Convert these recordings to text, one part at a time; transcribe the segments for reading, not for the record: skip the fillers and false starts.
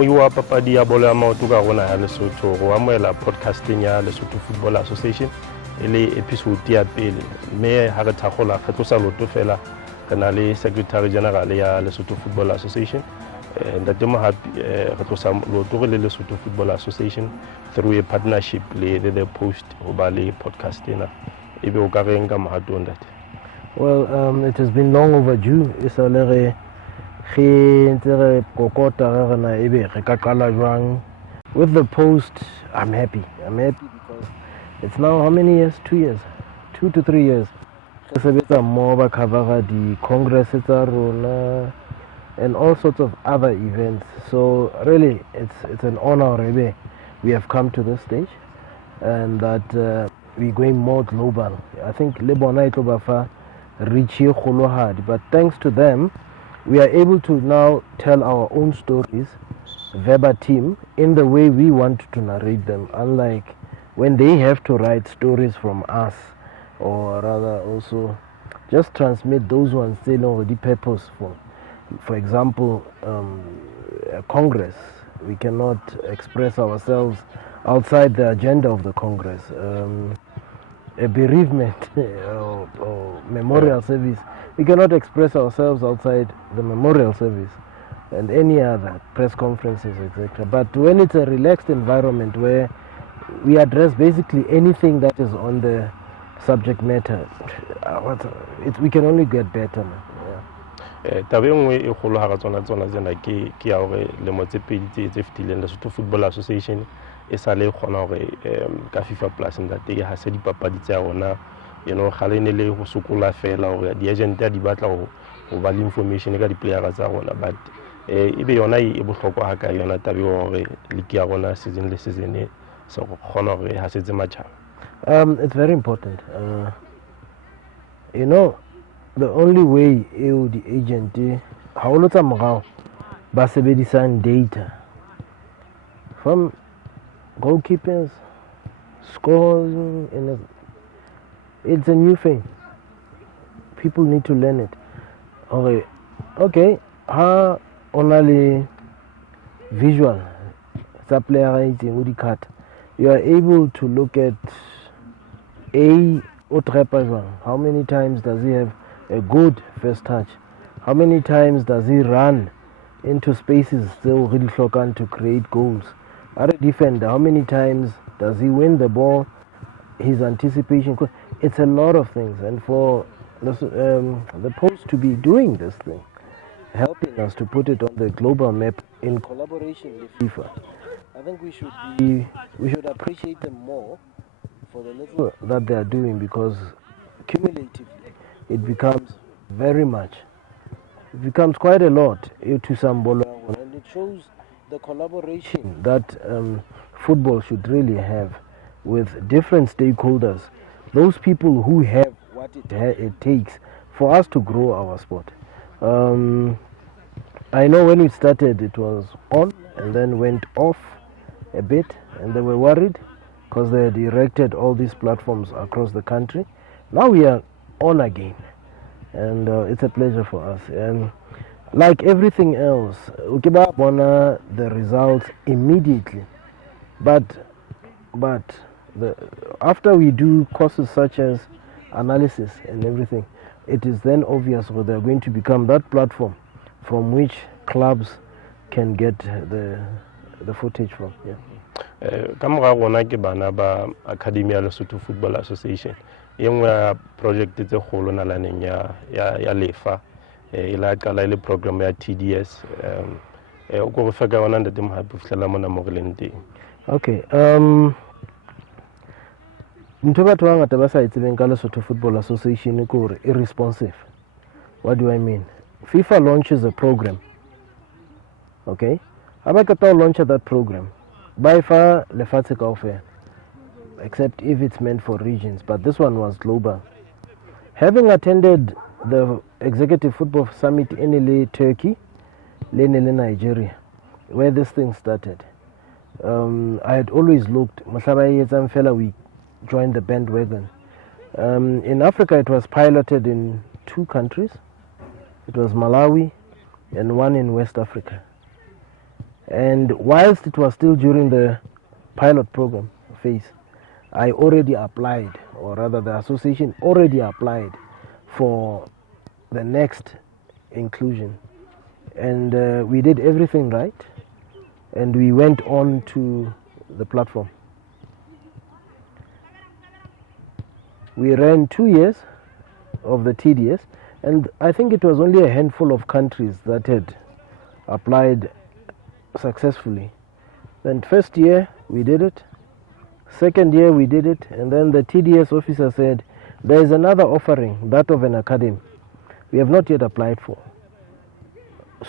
Moi wa papadi ya bolo ya maoto ka rona ya Lesotho go amoela podcasting ya Lesotho Football Association ele episode ya pele mme ha re thagola re tlosa loto fela re na le secretary general ya Lesotho Football Association ntate mo happy re tlosa loto le Lesotho Football Association through a partnership le thepost go ba le podcast ena ebe o ka renga mohato ntate. Well, it has been long overdue. With the post, I'm happy. I'm happy because it's now how many years? 2 years, 2 to 3 years. It's a bit more cover the Congress and all sorts of other events. So really, it's an honor. Really, we have come to this stage, and that we're going more global. I think Lebona Itobafa reach hard, but thanks to them we are able to now tell our own stories verbatim in the way we want to narrate them, unlike when they have to write stories from us, or rather also just transmit those ones still already purposeful. For example, a Congress, we cannot express ourselves outside the agenda of the Congress. A bereavement or memorial service, we cannot express ourselves outside the memorial service and any other press conferences, etc. But when it's a relaxed environment where we address basically anything that is on the subject matter, we can only get better. Tabeng e kholo ha tsona tsena ke ya hore le mo tse pedi tse fitileng Lesotho Football Association e sa le khona hore ka FIFA Plus ntate ha se dipapadi tsa rona gale ne le go sokola fela hore di agent di batla go ba le information ka di player tsa rona, but ebe yona e bohlokwa ha ka yona tabe hore le ke ya rona season le season e so go khona hore ha se tse matjhaba. It's very important. The only way the agent ha o lotsa morao ba sebedisang data from goalkeepers, scores, it's a new thing. People need to learn it. Okay, ha only visual player you are able to look at how many times does he have a good first touch, how many times does he run into spaces still really to create goals, a defender, how many times does he win the ball, his anticipation. It's a lot of things, and for the post to be doing this thing, helping us to put it on the global map in collaboration with FIFA, I think we should appreciate them more for the little that they are doing, because cumulatively it becomes very much. It becomes quite a lot to some ball, and it shows the collaboration that football should really have with different stakeholders, those people who have what it takes for us to grow our sport. I know when we started it was on and then went off a bit, and they were worried because they had erected all these platforms across the country. Now we are on again, and it's a pleasure for us. And like everything else, Ukiba Bona the results immediately, but after we do courses such as analysis and everything, it is then obvious that they are going to become that platform from which clubs can get the footage from. Kamora rona ke bana ba Academy ya Lesotho Football Association engwe project tse kholo na laneng ya lefa ila kala ile program ya TDS o go fa ka wana ndete mo happy fihlela mona mo releng teng. Okay, ntho batho ba ngata ba sa itsebeng ka Lesotho Football Association ke hore irresponsive. What do I mean? FIFA launches a program. Okay, abakata launch that program by far lefatshe kaofela, except if it's meant for regions, but this one was global. Having attended the Executive Football Summit in Turkey, in Nigeria, where this thing started, I had always looked, we joined the bandwagon. In Africa it was piloted in 2 countries. It was Malawi and one in West Africa. And whilst it was still during the pilot program phase, I already applied, or rather the association already applied for the next inclusion. And we did everything right, and we went on to the platform. We ran 2 years of the TDS, and I think it was only a handful of countries that had applied successfully. Then first year we did it, second year we did it, and then the TDS officer said, there is another offering, that of an academy, we have not yet applied for.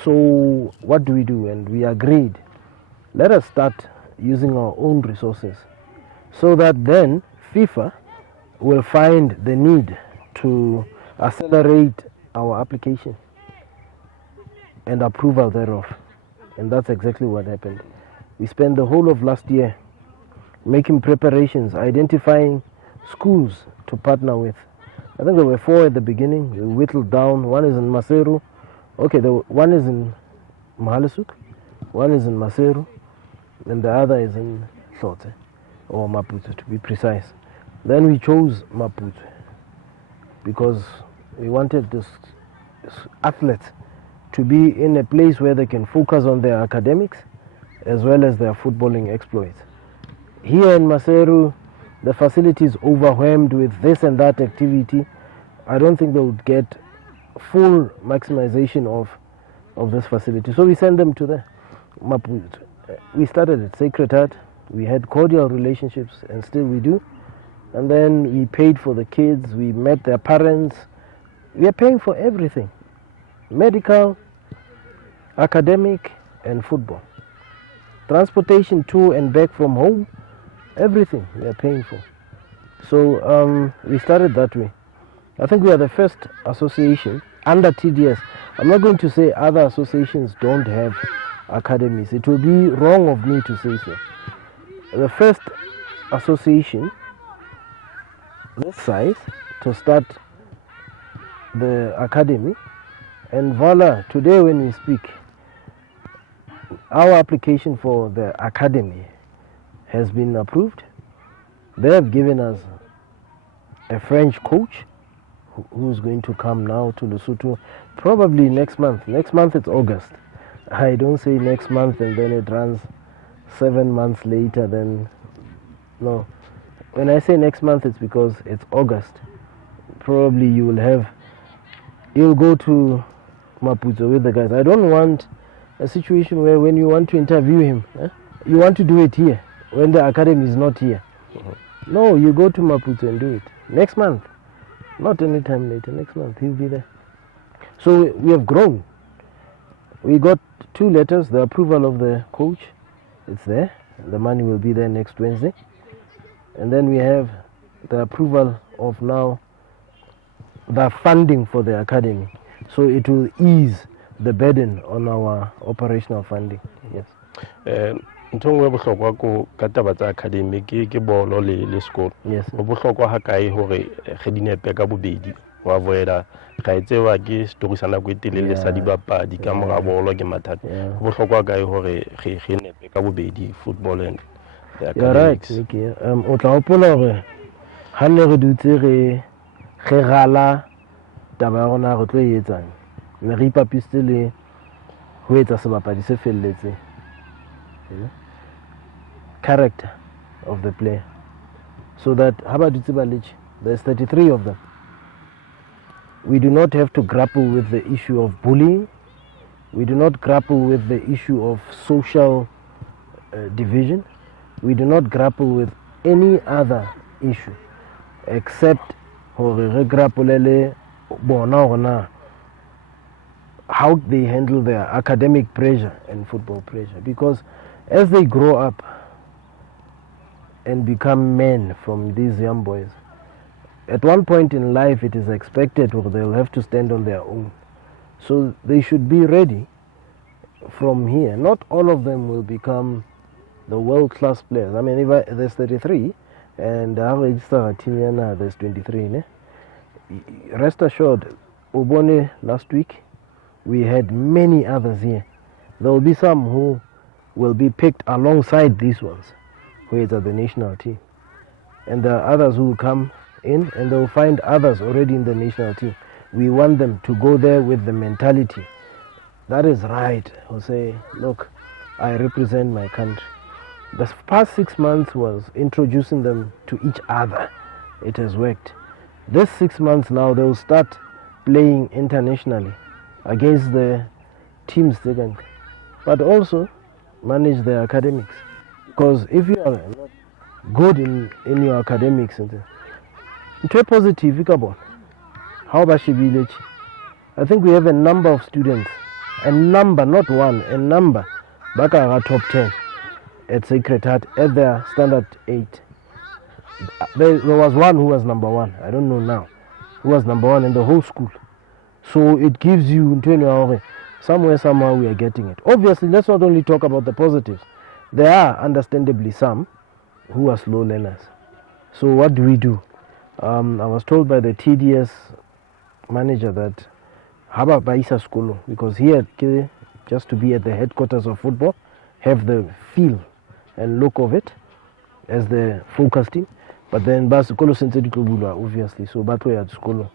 So what do we do? And we agreed, let us start using our own resources, so that then FIFA will find the need to accelerate our application and approval thereof. And that's exactly what happened. We spent the whole of last year making preparations, identifying schools to partner with. I think there were 4 at the beginning. We whittled down. One is in Maseru. Okay, one is in Mahalisuk, one is in Maseru, and the other is in 𝘯𝘬, or Maputo to be precise. Then we chose Maputo because we wanted this athletes to be in a place where they can focus on their academics as well as their footballing exploits. Here in Maseru, the facility is overwhelmed with this and that activity. I don't think they would get full maximization of this facility. So we send them to the Maputo. We started at Sacred Heart. We had cordial relationships, and still we do. And then we paid for the kids. We met their parents. We are paying for everything: medical, academic, and football. Transportation to and back from home, everything we are paying for. So we started that way. I think we are the first association under TDS. I'm not going to say other associations don't have academies. It will be wrong of me to say so. The first association this size to start the academy, and voila, today when we speak, our application for the academy has been approved. They have given us a French coach who's going to come now to Lesotho probably next month. Next month it's August. I don't say next month and then it runs 7 months later, then no. When I say next month, it's because it's August. Probably you'll go to Maputo with the guys. I don't want a situation where when you want to interview him, you want to do it here when the academy is not here. No, you go to Maputo and do it next month, not any time later. Next month he'll be there. So we have grown. We got 2 letters, the approval of the coach, it's there. The money will be there next Wednesday. And then we have the approval of now the funding for the academy. So it will ease the burden on our operational funding. Yes. Ntongwe bohlokwa ko ka taba tsa academy ke bolo le sekolo. Yes. Go bohlokwa ha kae hore ge dinepe ka bobedi wa voela ga itsewa ke story sana go telele sa dibapadi ka mora bolo ke mathata. Go bohlokwa kae hore ge nepe ka bobedi football and the academics. You're right, Nicky. O tla hopola hore ha ne re dutse ge gala taba ya rona re tlo e etsang. Ne re ipapisitse le ho etsa sebapadi se felletseng. Character of the player, so that there's 33 of them. We do not have to grapple with the issue of bullying. We do not grapple with the issue of social division. We do not grapple with any other issue except how they handle their academic pressure and football pressure. Because as they grow up and become men from these young boys, at one point in life it is expected or they'll have to stand on their own. So they should be ready from here. Not all of them will become the world-class players. I mean, if there's 33 and I register there's 23. Rest assured, Ubone last week, we had many others here. There will be some who will be picked alongside these ones who are the national team. And there are others who will come in and they will find others already in the national team. We want them to go there with the mentality that is right, who say, look, I represent my country. The past 6 months was introducing them to each other. It has worked. This 6 months now, they will start playing internationally against the teams they can, but also manage their academics. Because if you are not good in your academics, it's positive. How about 𝘯𝘵𝘵𝘵𝘱𝘰𝘴𝘵? I think we have a number of students, a number, not one, a number, back at top 10 at Sacred Heart at their standard 8. There was one who was number 1, I don't know now, who was number 1 in the whole school. So it gives you, somehow we are getting it. Obviously, let's not only talk about the positives. There are understandably some who are slow learners. So what do? I was told by the TDS manager that Haba Baisa Skolo, because here, just to be at the headquarters of football, have the feel and look of it as the focus team. But then Baskolo Sensory obviously, so Batway at Skolo.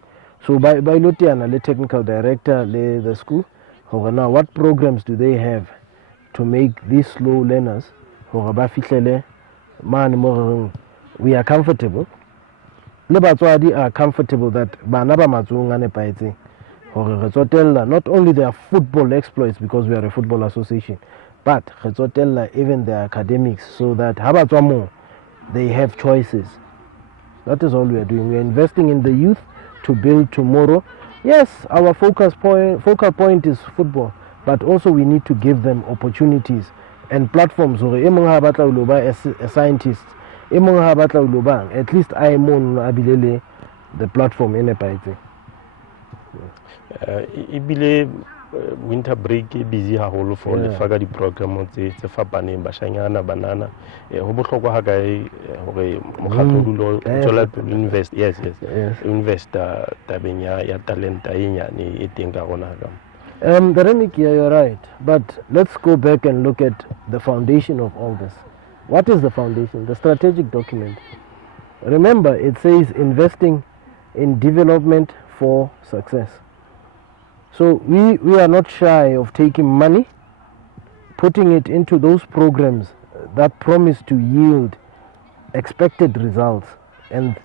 So by Lotiana, the technical director, the school, now what programs do they have to make these slow learners, we are comfortable. Lebatswadi are comfortable that Banaba Mazungane Paiti, not only their football exploits because we are a football association, but even their academics, so that Habatwamo, they have choices. That is all we are doing. We are investing in the youth to build tomorrow. Yes, our focal point is football, but also we need to give them opportunities and platforms. As scientists, at least I am on the platform in a party. Winter break busy haholo for le faga di program tse fapaneng bashanyana banana ho bohlokwa ha kae hore mokgatlo tswela invest invest tabeng ya talenta e nyane e teng ka rona ka. You're right, but let's go back and look at the foundation of all this. What is the foundation? The strategic document. Remember, it says investing in development for success. So we are not shy of taking money, putting it into those programs that promise to yield expected results. And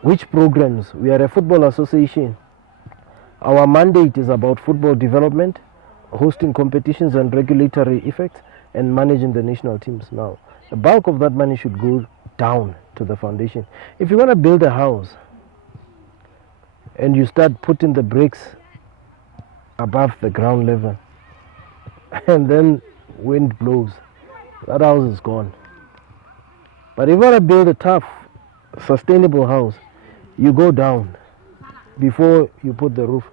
which programs? We are a football association. Our mandate is about football development, hosting competitions and regulatory effects, and managing the national teams. Now, the bulk of that money should go down to the foundation. If you want to build a house and you start putting the bricks above the ground level and then wind blows, that house is gone. But if you want to build a tough, sustainable house, you go down before you put the roof,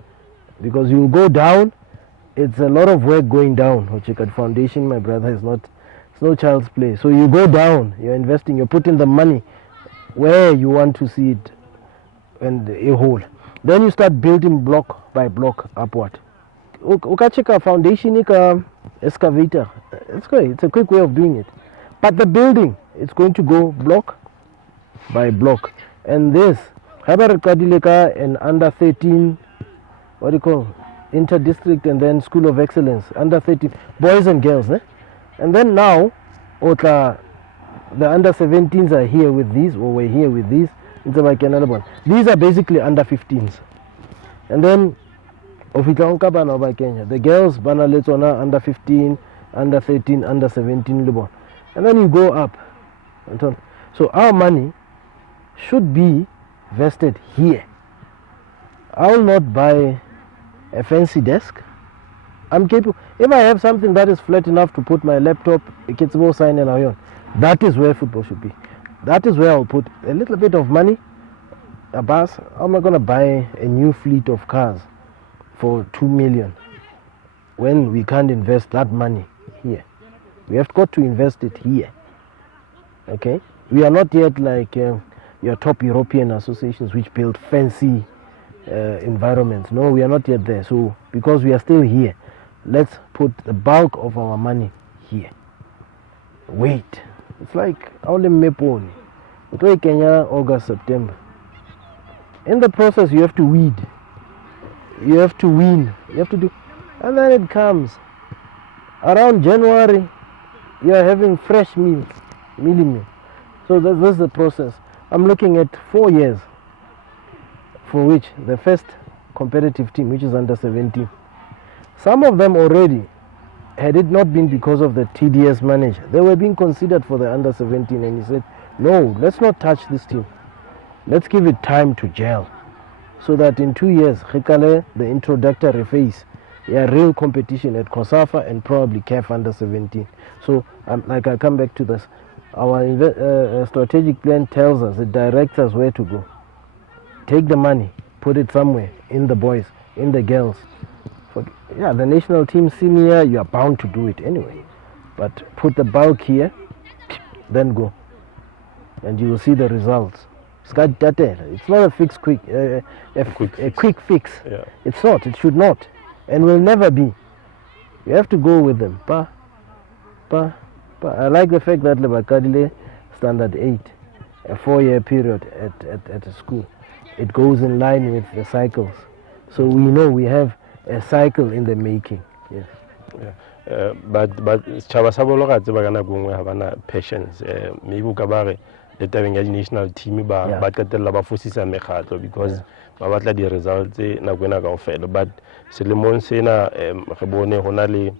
because you go down, it's a lot of work going down. Which at foundation, my brother, it's no child's play. So you go down, you're investing, you're putting the money where you want to see it and a hole. Then you start building block by block upward. Ukachika foundation excavator, it's a quick way of doing it. But the building, it's going to go block by block. And this Habar Kadileka and under 13, what do you call, inter-district, and then school of excellence, under 13, boys and girls. And then now, the under 17s are here with these, or we're here with these. These are basically under 15s. And then, the girls, under 15, under 13, under 17, and then you go up. So our money should be vested here. I will not buy a fancy desk. I'm capable. If I have something that is flat enough to put my laptop, that is where football should be. That is where I'll put a little bit of money. A bus. I'm not going to buy a new fleet of cars for 2 million when we can't invest that money here. We have got to invest it here. Okay? We are not yet like your top European associations which build fancy environments. No, we are not yet there. So because we are still here, let's put the bulk of our money here. wait. It's like only Meponi. Kenya, August, September. In the process, you have to weed. You have to wean. You have to do, and then it comes around January. You are having fresh meal. So that's the process. I'm looking at 4 years, for which the first competitive team, which is under 17, some of them already, had it not been because of the TDS manager, they were being considered for the under 17, and he said, no, let's not touch this team. Let's give it time to gel, so that in 2 years, the introductory phase, real competition at COSAFA and probably CAF under 17. So, I come back to this. Our strategic plan tells us, it directs us where to go. Take the money, put it somewhere, in the boys, in the girls. The national team senior, you are bound to do it anyway. But put the bulk here, then go. And you will see the results. It's not a fix quick, a quick fix. Yeah. It's not, it should not, and will never be. You have to go with them. I like the fact that Lebakadile standard 8, a 4-year period at a school. It goes in line with the cycles. So we know we have a cycle in the making. Yes. Yeah. But Chaba Sabolo ga tseba kana gongwe ha bana patience. Maybe o ka bare le tabeng ya national team ba qetella ba fosisa mekgatlo because ba batla di results na kwena kaofela, but selemong sena re bone hona le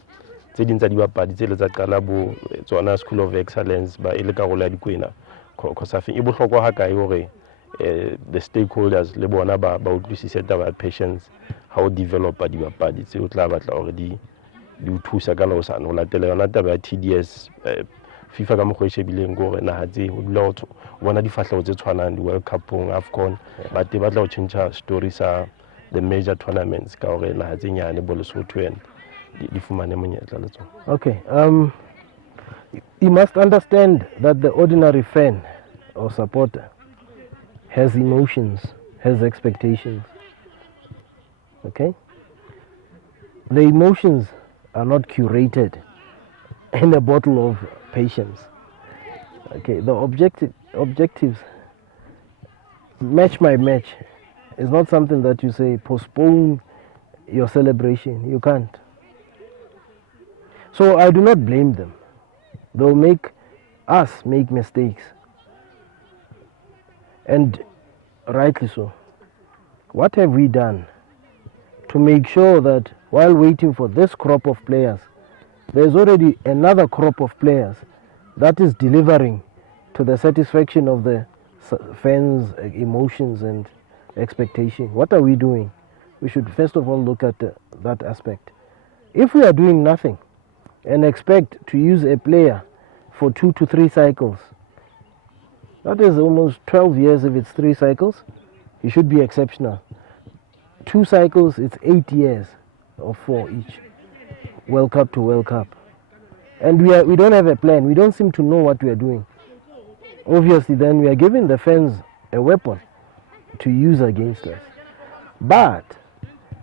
tse ding tsa dibapadi tse le tsa qala bo tsona School of Excellence ba ile ka gola dikwena COSAFA e bohlokwa ha kae hore the stakeholders le bona ba utlwisise taba ya patience how developer dibapadi tse o tla batla hore di thusa ka no sana ho latela yona taba ya TDS. FIFA ka mokgwa e shebileng gore naha tse o dula o bona difahleho tse tshwanang di-World Cup-ong, AFCON, but ba tla o change story sa the major tournaments ka gore naha tse nyane bo Lesotho and di fumane monyetla le tsona. Okay, you must understand that the ordinary fan or supporter has emotions, has expectations. Okay? The emotions are not curated in a bottle of patience. Okay, the objectives, match by match, is not something that you say postpone your celebration. You can't. So I do not blame them. They'll make us make mistakes, and rightly so. What have we done to make sure that while waiting for this crop of players, there's already another crop of players that is delivering to the satisfaction of the fans' emotions and expectation? What are we doing? We should first of all look at that aspect. If we are doing nothing and expect to use a player for 2 to 3 cycles, that is almost 12 years if it's 3 cycles. He should be exceptional. 2 cycles, it's 8 years or 4 each. World Cup to World Cup. And we don't have a plan. We don't seem to know what we are doing. Obviously, then we are giving the fans a weapon to use against us. But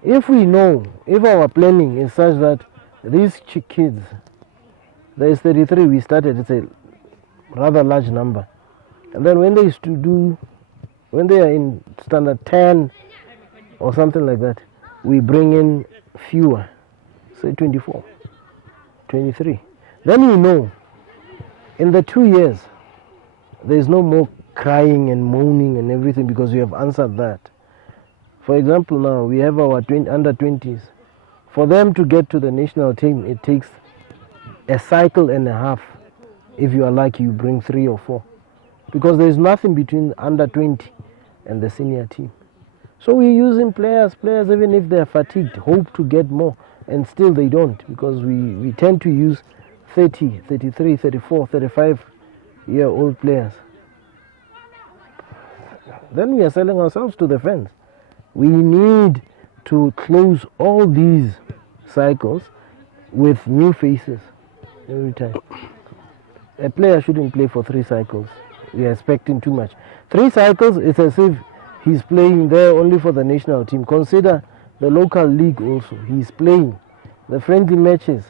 if we know, if our planning is such that these kids, there is 33, we started, it's a rather large number. And then when they are in standard 10 or something like that, we bring in fewer, say 24, 23. Then we know in the 2 years, there's no more crying and moaning and everything because we have answered that. For example, now we have our under 20s. For them to get to the national team, it takes a cycle and a half. If you are lucky, you bring 3 or 4. Because there's nothing between under 20 and the senior team. So we're using players, even if they're fatigued, hope to get more, and still they don't, because we tend to use 30, 33, 34, 35-year-old players. Then we are selling ourselves to the fans. We need to close all these cycles with new faces every time. A player shouldn't play for 3 cycles. We are expecting too much. 3 cycles, it's as if he's playing there only for the national team. Consider the local league also. He's playing. The friendly matches,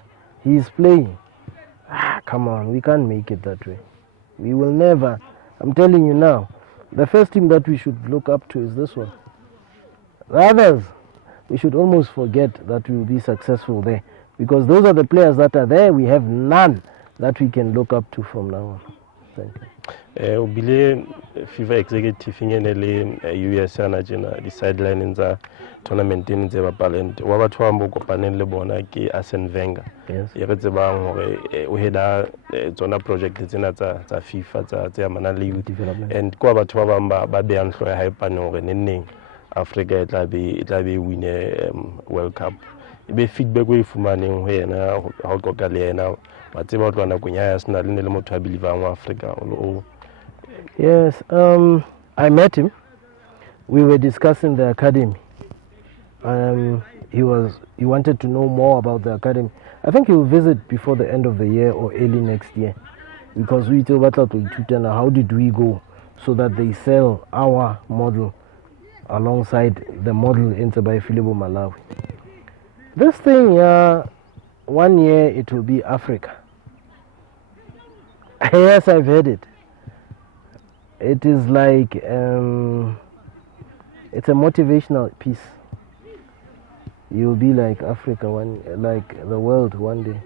he's playing. come on, we can't make it that way. We will never. I'm telling you now, the first team that we should look up to is this one. The others, we should almost forget that we will be successful there, because those are the players that are there. We have none that we can look up to from now on. Thank you. Ubile FIFA executive ingene US yana jena di sideline za tournament in ze bapalent wa batho ba mo kopaneng le bona ke Arsene Wenger. Yes. E re tsebang hore o heda tsona project tsena tsa FIFA tsa amana le youth development, and kwa batho ba bang ba beang hlo ya haipane hore nenneng Africa e tla be win World Cup. Be feedback we fumaneng ho yena ha o qoqa le yena wa tseba ho tloana kunya ya sena le le motho a believeang wa Africa o. Yes, I met him. We were discussing the academy. He wanted to know more about the academy. I think he will visit before the end of the year or early next year, because we told how did we go so that they sell our model alongside the model in Philipo Malawi. This thing, 1 year it will be Africa. Yes, I've heard it. It is like it's a motivational piece. You'll be like Africa like the world one day.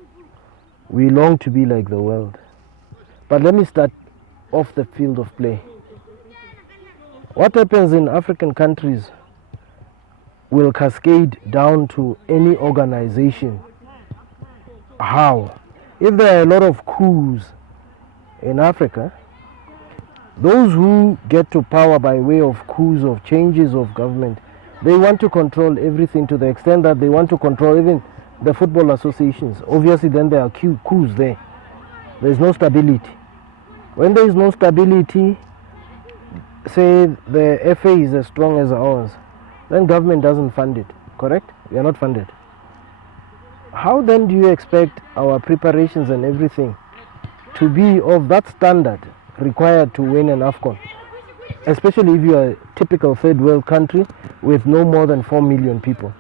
We long to be like the world. But let me start off the field of play. What happens in African countries will cascade down to any organization. How? If there are a lot of coups in Africa, those who get to power by way of coups, of changes of government, they want to control everything to the extent that they want to control even the football associations. Obviously, then there are coups there. There is no stability. When there is no stability, say the FA is as strong as ours, then government doesn't fund it, correct? We are not funded. How then do you expect our preparations and everything to be of that standard required to win an AFCON, especially if you are a typical third world country with no more than 4 million people?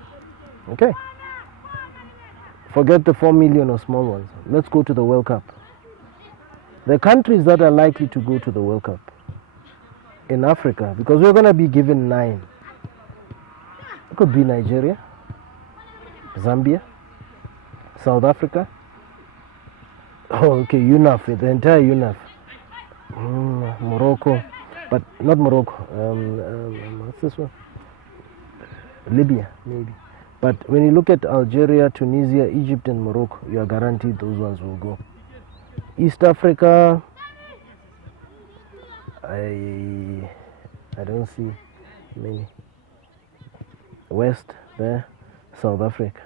Okay, forget the 4 million or small ones. Let's go to the World Cup. The countries that are likely to go to the World Cup in Africa, because we're going to be given 9. It could be Nigeria, Zambia, South Africa. Oh, okay, UNAF, the entire UNAF. Morocco, but not Morocco. What's this one? Libya, maybe. But when you look at Algeria, Tunisia, Egypt, and Morocco, you are guaranteed those ones will go. East Africa, I don't see many. West there, South Africa,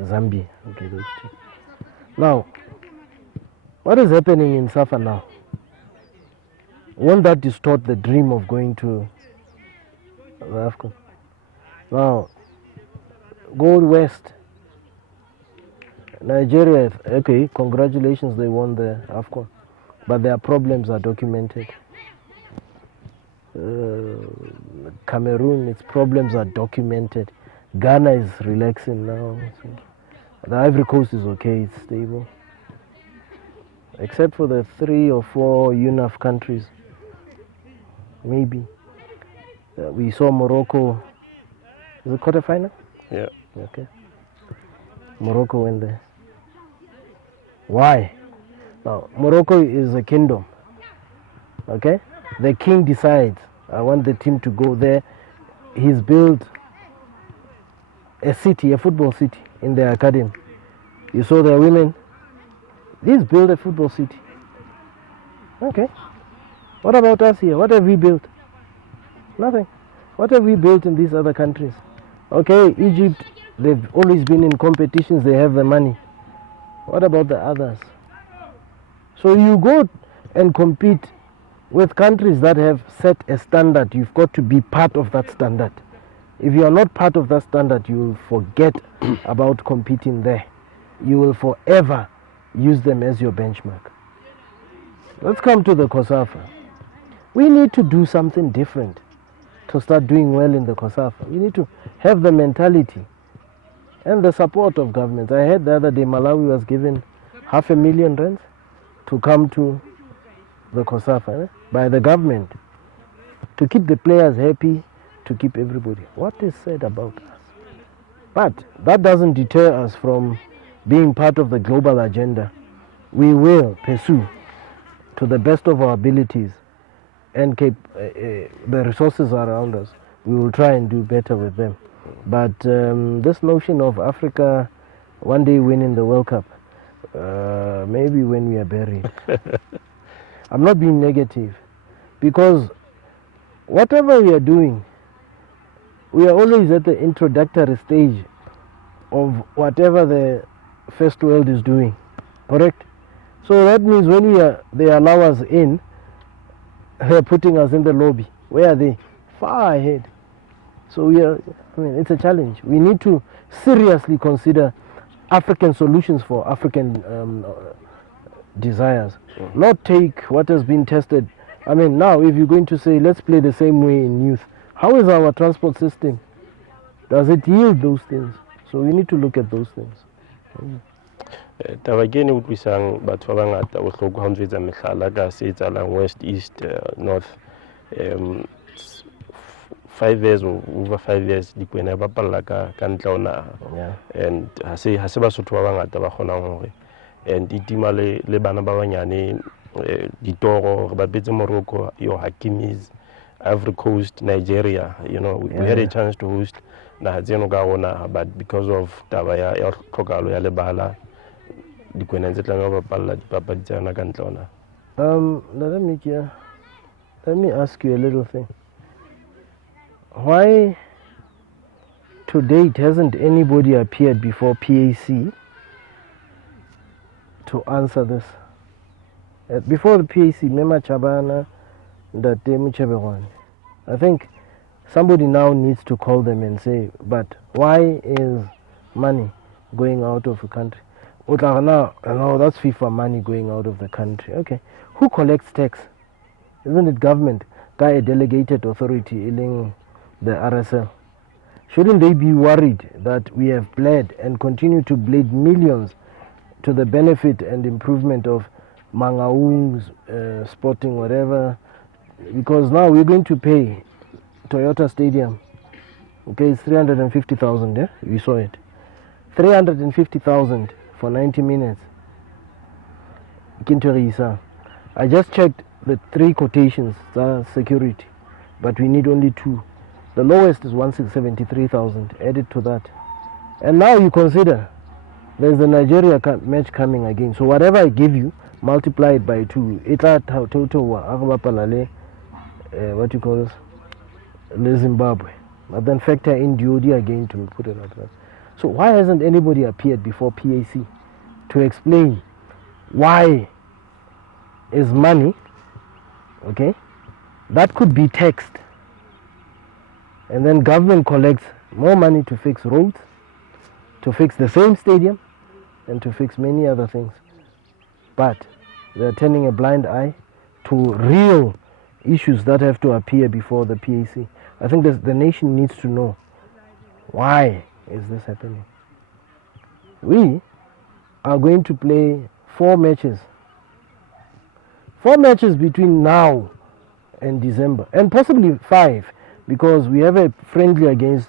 Zambia. Okay, those two. Now, what is happening in SAFA now? Won't that distort the dream of going to the AFCON? Now, go west. Nigeria, okay, congratulations, they won the AFCON. But their problems are documented. Cameroon, its problems are documented. Ghana is relaxing now. The Ivory Coast is okay, it's stable. Except for the 3 or 4 UNAF countries. Maybe. We saw Morocco. Is it quarterfinal? Yeah. Okay. Morocco went there. Why? Now, Morocco is a kingdom. Okay? The king decides, I want the team to go there. He's built a city, a football city in their academy. You saw their women. He's built a football city. Okay. What about us here? What have we built? Nothing. What have we built in these other countries? Okay, Egypt, they've always been in competitions, they have the money. What about the others? So you go and compete with countries that have set a standard. You've got to be part of that standard. If you are not part of that standard, you will forget about competing there. You will forever use them as your benchmark. Let's come to the COSAFA. We need to do something different to start doing well in the COSAFA. We need to have the mentality and the support of governments. I heard the other day Malawi was given R500,000 to come to the COSAFA by the government to keep the players happy, to keep everybody. What is said about us? But that doesn't deter us from being part of the global agenda. We will pursue to the best of our abilities and keep the resources around us. We will try and do better with them. But this notion of Africa one day winning the World Cup, maybe when we are buried. I'm not being negative, because whatever we are doing, we are always at the introductory stage of whatever the first world is doing, correct? So that means when they allow us in, they're putting us in the lobby. Where are they? Far ahead. So it's a challenge. We need to seriously consider African solutions for African desires. Not take what has been tested. Now if you're going to say, let's play the same way in youth, how is our transport system? Does it yield those things? So we need to look at those things. Taba ke ne utlwisang batho ba bangata bohloko ha ntse etsa mehlala ka se etsahalang west, east, north. 5 years or over 5 years dikwena ba bapalla ka ntle ho naha, and ha se Basotho ba bangata ba kgonang hore and itima le bana ba banyane ditoro re ba betse Morocco, your Hakimis, Ivory Coast, Nigeria. We had a chance to host naha tseno ka rona, but because of taba ya tlhokalo ya lebala dikwena tse tlang ba bapalla dipapadi tsena ka ntle ho naha. Let me ask you a little thing. Why to date hasn't anybody appeared before PAC to answer this? Before the PAC, Mema Chabana, I think somebody now needs to call them and say, but why is money going out of the country? No, that's FIFA money going out of the country. Okay, who collects tax? Isn't it government? Guy, a delegated authority in the RSL. Shouldn't they be worried that we have bled and continue to bleed millions to the benefit and improvement of Mangaung's sporting whatever? Because now we're going to pay Toyota Stadium. Okay, it's 350,000. Yeah, we saw it. 350,000 for 90 minutes. I just checked the 3 quotations, security, but we need only 2. The lowest is 173,000 added to that. And now you consider there's the Nigeria match coming again. So whatever I give you, multiply it by 2. What you call this? Zimbabwe. But then factor in DOD again to put it like that. So why hasn't anybody appeared before PAC to explain why is money, okay, that could be taxed, and then government collects more money to fix roads, to fix the same stadium, and to fix many other things. But they're turning a blind eye to real issues that have to appear before the PAC. I think the nation needs to know, why is this happening? We are going to play 4 matches. 4 matches between now and December, and possibly 5, because we have a friendly against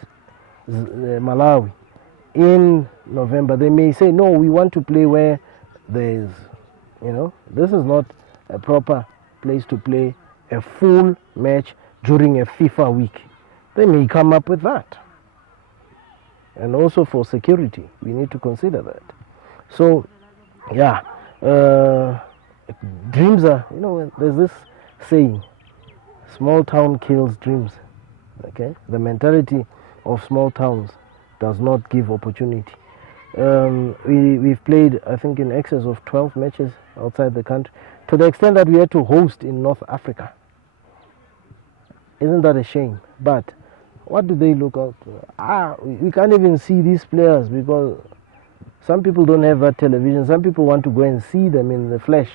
Malawi in November. They may say, no, we want to play where there is, this is not a proper place to play a full match during a FIFA week. They may come up with that. And also for security, we need to consider that. So, yeah, dreams are, there's this saying, small town kills dreams. Okay, the mentality of small towns does not give opportunity. We've played, I think, in excess of 12 matches outside the country, to the extent that we had to host in North Africa. Isn't that a shame? But what do they look out for? We can't even see these players because some people don't have that television. Some people want to go and see them in the flesh.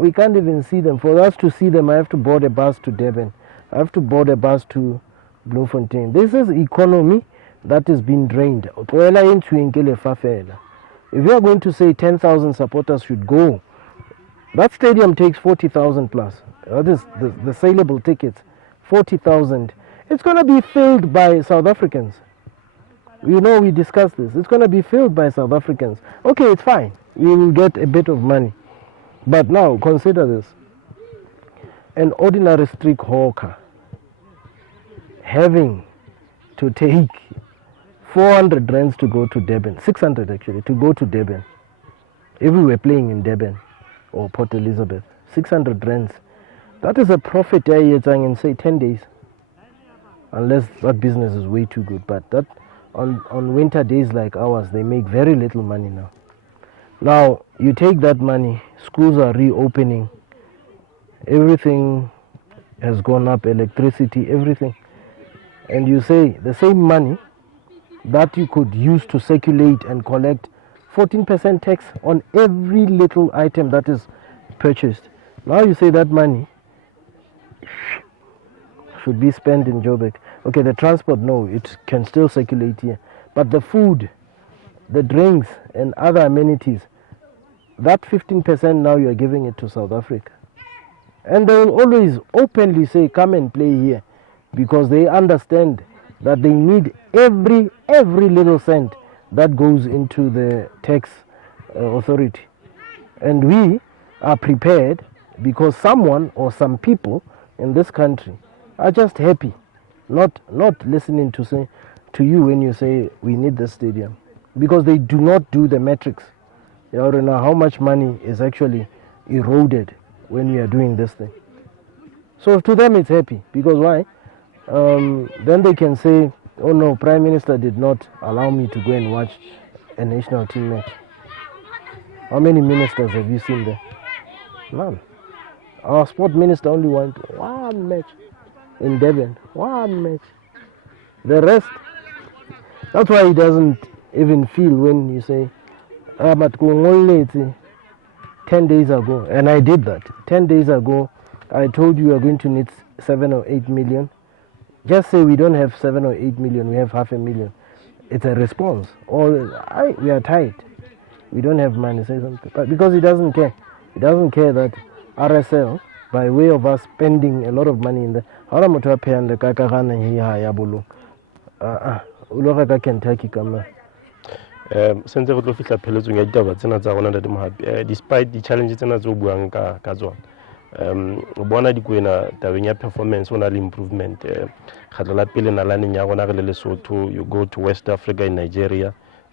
We can't even see them. For us to see them, I have to board a bus to Durban. I have to board a bus to Bloemfontein. This is economy that is being drained. If you are going to say 10,000 supporters should go, that stadium takes 40,000 plus. That is the saleable tickets, 40,000. It's going to be filled by South Africans. You know, we discussed this. It's going to be filled by South Africans. Okay, it's fine. We will get a bit of money. But now, consider this. An ordinary street hawker having to take 400 rands to go to Durban, 600 actually, to go to Durban. If we were playing in Durban or Port Elizabeth, 600 rands. That is a profit in say 10 days. Unless that business is way too good. But that on winter days like ours, they make very little money now. Now, you take that money, schools are reopening, everything has gone up, electricity, everything. And you say the same money that you could use to circulate and collect 14% tax on every little item that is purchased. Now you say that money should be spent in Joburg. Okay, the transport, no, it can still circulate here. But the food, the drinks and other amenities, that 15% now you are giving it to South Africa. And they will always openly say, come and play here, because they understand that they need every little cent that goes into the tax authority. And we are prepared because someone or some people in this country are just happy, not listening to you when you say we need the stadium, because they do not do the metrics. You already know how much money is actually eroded when we are doing this thing. So to them it's happy, because why? Then they can say, oh no, Prime Minister did not allow me to go and watch a national team match. How many ministers have you seen there? None. Our sport minister only went one match in Durban. One match. The rest, that's why he doesn't even feel when you say, but only 10 days ago, and I did that. 10 days ago, I told you we are going to need 7 or 8 million. Just say we don't have 7 or 8 million, we have 500,000. It's a response. Or we are tight. We don't have money, say something. But because he doesn't care. He doesn't care that RSL, by way of us spending a lot of money in the Kentucky come. Since re tlo fihla pheletsong ya ditaba tsena tsa rona ntate Mohapi, despite the challenges tsena tse o buang ka tsona, o bona dikwena tabeng ya performance ona le improvement. Kgatlo la pele nalaneng ya rona re le Lesotho, you go to West Africa in Nigeria,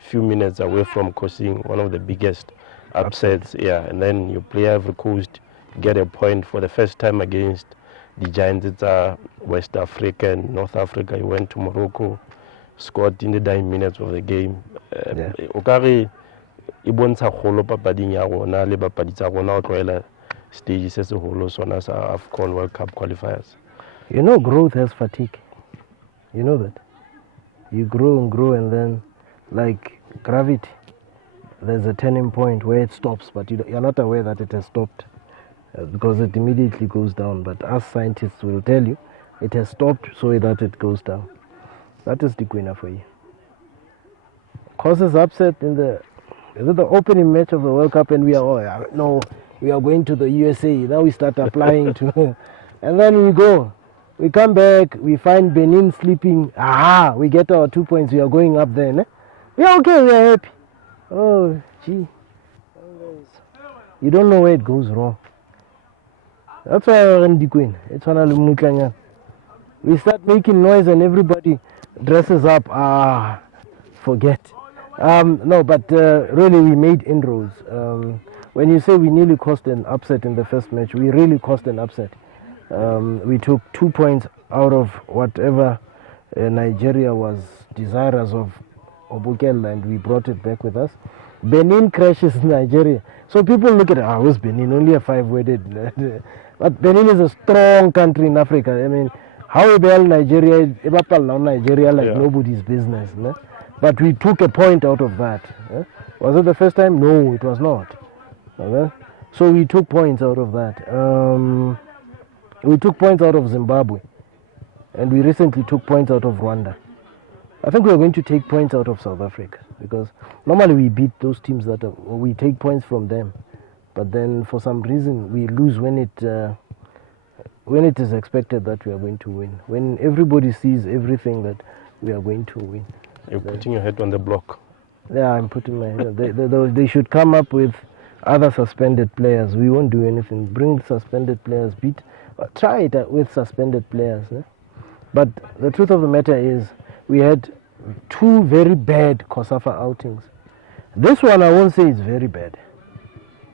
few minutes away from causing one of the biggest upsets, yeah, and then you play Ivory Coast, get a point for the first time against the giants. It's West Africa and North Africa. You went to Morocco, scored in the dying minutes of the game. Okare e bontsha kholo papading ya rona le bapadi tsa rona o tloela stage se se holo sona sa AFCON World Cup qualifiers. You know, growth has fatigue. You know that. You grow and grow, and then, like gravity, there's a turning point where it stops, but you're not aware that it has stopped because it immediately goes down. But us scientists will tell you it has stopped so that it goes down. That is the winner for you. Causes upset in the opening match of the World Cup, and we are we are going to the USA. Now we start applying to, and then we go. We come back, we find Benin sleeping. We get our 2 points. We are going up there. We are okay. We are happy. Oh, gee. You don't know where it goes wrong. That's why we're in the Queen. It's one. We start making noise and everybody dresses up. Forget. No, but really we made inroads. When you say we nearly caused an upset in the first match, we really caused an upset. We took 2 points out of whatever Nigeria was desirous of Obukela, and we brought it back with us. Benin crashes Nigeria. So people look at it, where's Benin? Only a 5-weighted. But Benin is a strong country in Africa. I mean, how about Nigeria like nobody's business. No? But we took a point out of that. Was it the first time? No, it was not. Okay? So we took points out of that. We took points out of Zimbabwe. And we recently took points out of Rwanda. I think we are going to take points out of South Africa, because normally we beat those teams that we take points from them, but then for some reason we lose when it is expected that we are going to win. When everybody sees everything that we are going to win. You're putting your head on the block. Yeah, I'm putting my head. They should come up with other suspended players. We won't do anything. Bring suspended players. Try it with suspended players. But the truth of the matter is, we had 2 very bad COSAFA outings. This one I won't say is very bad.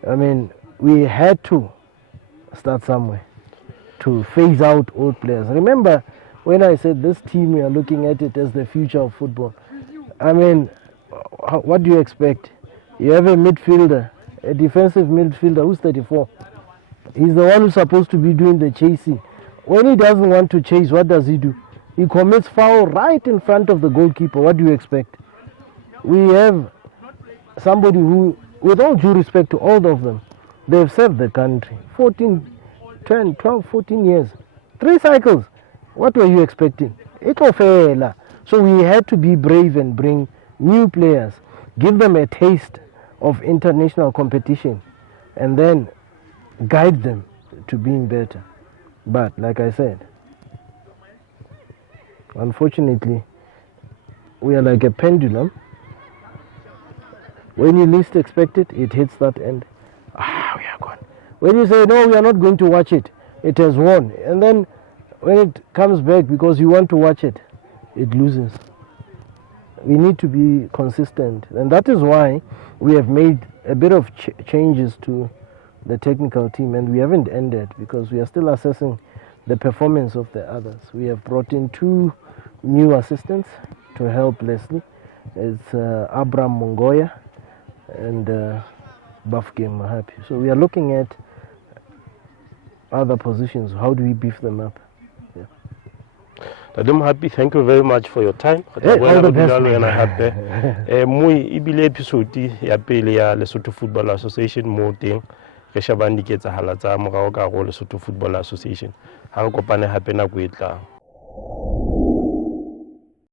I mean, we had to start somewhere to phase out old players. Remember when I said this team, we are looking at it as the future of football. I mean, what do you expect? You have a midfielder, a defensive midfielder who's 34. He's the one who's supposed to be doing the chasing. When he doesn't want to chase, what does he do? He commits foul right in front of the goalkeeper. What do you expect? We have somebody who, with all due respect to all of them, they've served the country 14, 10, 12, 14 years. 3 cycles. What were you expecting? So we had to be brave and bring new players, give them a taste of international competition, and then guide them to being better. But like I said, unfortunately, we are like a pendulum. When you least expect it, it hits that end. We are gone. When you say, no, we are not going to watch it, it has won. And then when it comes back because you want to watch it, it loses. We need to be consistent. And that is why we have made a bit of changes to the technical team. And we haven't ended, because we are still assessing the performance of the others. We have brought in 2 new assistants to help Leslie. It's Abraham Mongoya and Bafke Mahapi. So we are looking at other positions. How do we beef them up? Happy, thank you very much for your time. All the best. Mui ibile episode ya pele ya Lesotho Football Association mo teng re shebang diketsahala tsa morao ka go Lesotho Football Association. Ha re kopane hape nako e tlang.